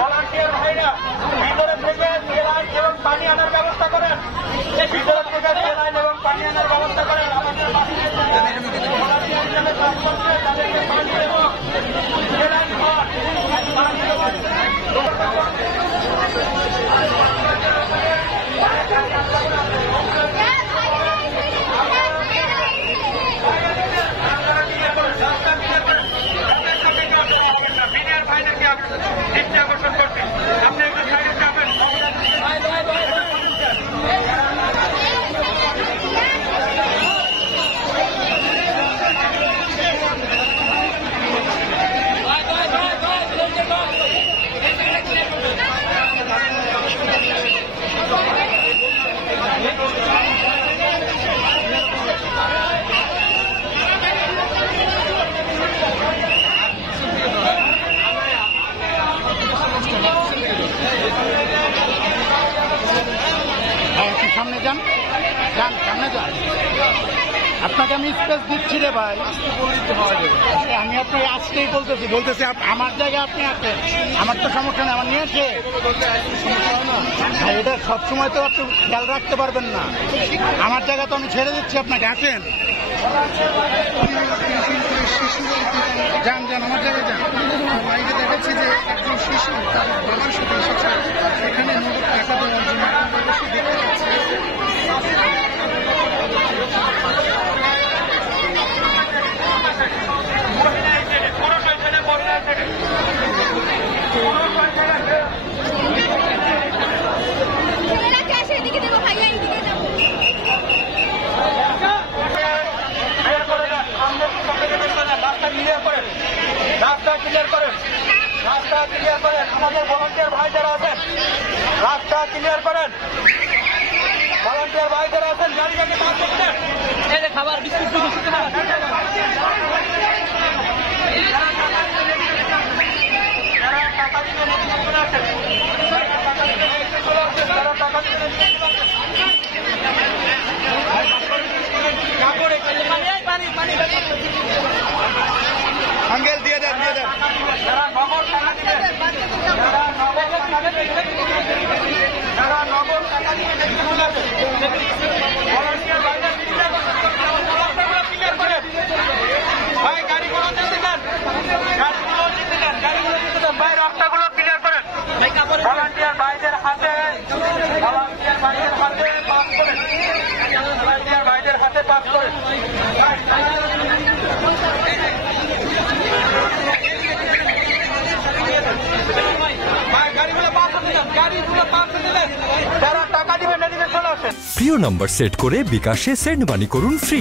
Volunteer ভাইরা ভিতরে থেকে সেলাইন এবং পানি আনার ব্যবস্থা করেন। ভিতরে থেকে সেলাইন এবং পানি আনার ব্যবস্থা করেন। আমাদের ভলান্টিয়ার হিসেবে কাজ করছে, তাদেরকে পানি এবং সেলাইন দৃষ্টি আকর্ষণ করছে। আপনি একটু সাইডে যাবেন। সামনে যান, যান সামনে যান। আপনাকে আমি স্পেস দিচ্ছি রে ভাই, আমি আপনাকে আসতেই বলতেছি আমার জায়গায় আপনি আছেন, আমার তো সমস্যা নেই, আমার নিয়ে আসে ভাই। এটা সবসময় তো আপনি খেয়াল রাখতে পারবেন না, আমার জায়গা তো আমি ছেড়ে দিচ্ছি আপনাকে, আসেন যান যান আমার জায়গায় যান। লাইভে দেখাচ্ছি যে একজন শিশু তার বাবার সাথে এসেছে এখানে নগদ টাকা দেওয়ার জন্য। অবশ্যই দেখতে পাচ্ছি রাস্তা ক্লিয়ার করেন, রাস্তা ক্লিয়ার করেন। আমাদের ভলান্টিয়ার ভাই যারা আছেন রাস্তা ক্লিয়ার করেন। ভলান্টিয়ার ভাই যারা আছেন গাড়িটাকে পাস করছেন। খাবার বিস্কুট টাকা দিতে চলে আসেন, তারা টাকা দিতে আঙ্কেল দিয়ে দেন, দিয়ে দেন। যারা নগদ টাকা দিবেন, যারা নগদ টাকা দিবেন, যারা নগদ টাকা দিবেন দেখতে চলে আসেন। ভলান্টিয়ার ভাইরা রাস্তাগুলো ক্লিয়ার করেন। ভাই গাড়িগুলো দিতে দেন, গাড়িগুলো দিতে দেন, গাড়িগুলো দিতে দেন। ভাই রাস্তাগুলো ক্লিয়ার করেন। ভলান্টিয়ার ভাইদের হাতে, ভলান্টিয়ার ভাইদের হাতে পাস করেন, ভলান্টিয়ার ভাইদের হাতে পাস করেন। প্রিয় নাম্বার সেট করে বিকাশে সেন্ড মানি করুন ফ্রি।